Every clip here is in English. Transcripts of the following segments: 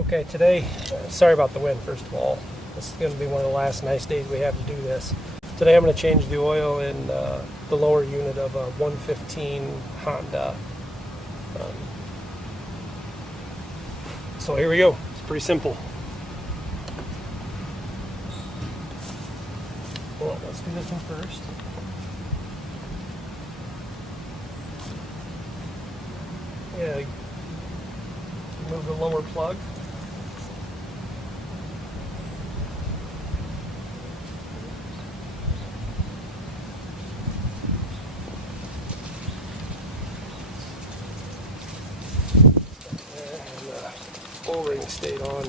Okay, today, sorry about the wind first of all. This is going to be one of the last nice days we have to do this. Today I'm going to change the oil in the lower unit of a 115 Honda. So here we go. It's pretty simple. Well, let's do this one first. Yeah, remove the lower plug. O-ring stayed on.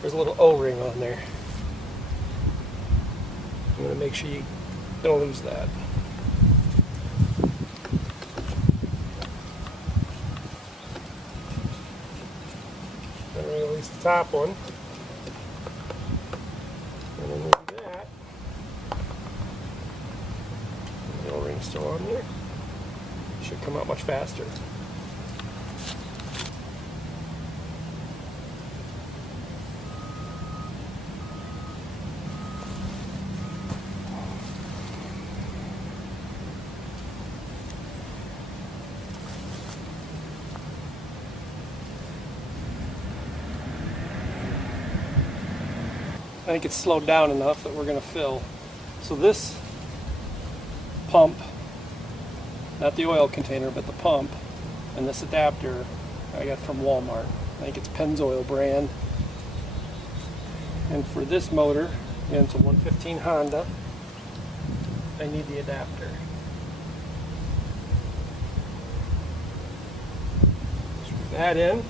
There's a little O-ring on there. I'm going to make sure you don't lose that. Then we release the top one. And then we do that. The O-ring's still on there. Should come out much faster. I think it's slowed down enough that we're going to fill. So this pump, not the oil container, but the pump, and this adapter I got from Walmart. I think it's Pennzoil brand. And for this motor, again, it's a 115 Honda, I need the adapter. Screw that in.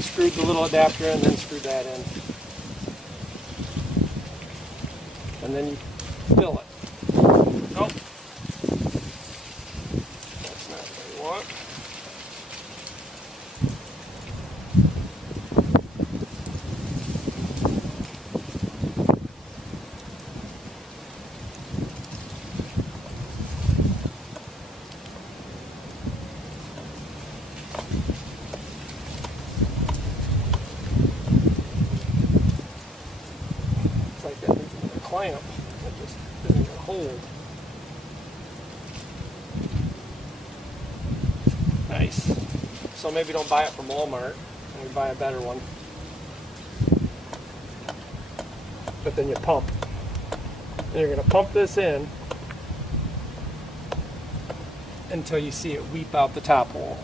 Screwed the little adapter and then screwed that in. And then you fill it. Nope. That's not what you want. Clamp that just isn't going to hold. Nice. So maybe don't buy it from Walmart, maybe buy a better one. But then you pump. And you're going to pump this in until you see it weep out the top hole.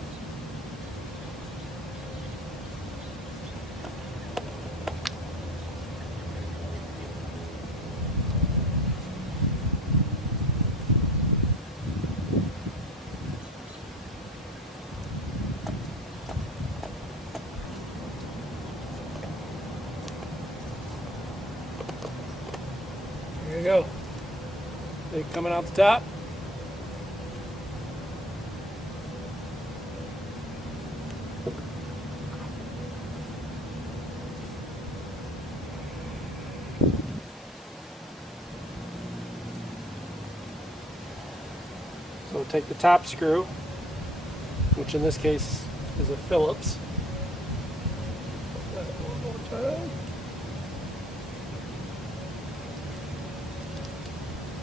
There you go. Big coming out the top. So take the top screw, which in this case is a Phillips. Put that one more time.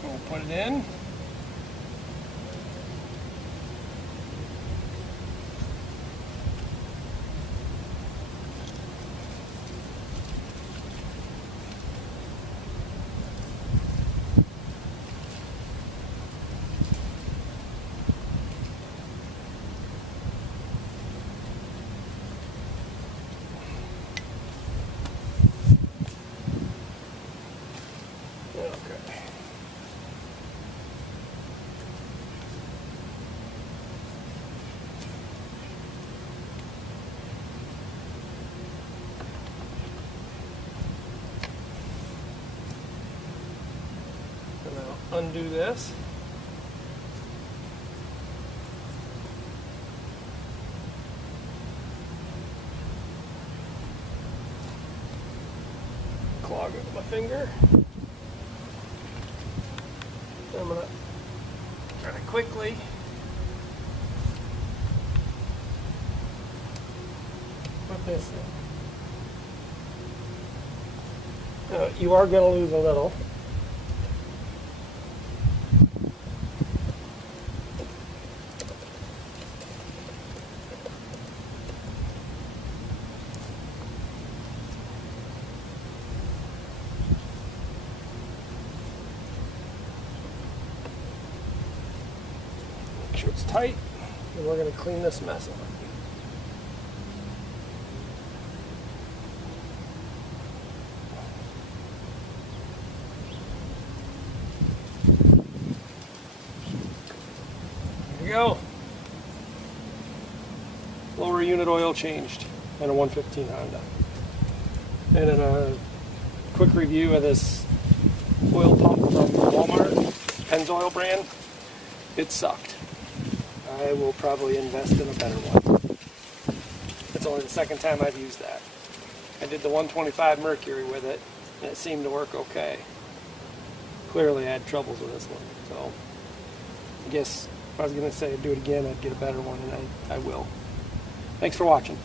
We'll put it in. Okay. And I'll undo this. Put my finger. I'm gonna try to quickly put this in. You are going to lose a little. Make sure it's tight, and we're going to clean this mess up. Go. Lower unit oil changed in a 115 Honda. And in a quick review of this oil pump from Walmart, Pennzoil brand, it sucked. I will probably invest in a better one. It's only the second time I've used that. I did the 125 mercury with it, and it seemed to work okay. Clearly I had troubles with this one, so I guess if I was going to say I'd do it again, I'd get a better one, and I will. Thanks for watching.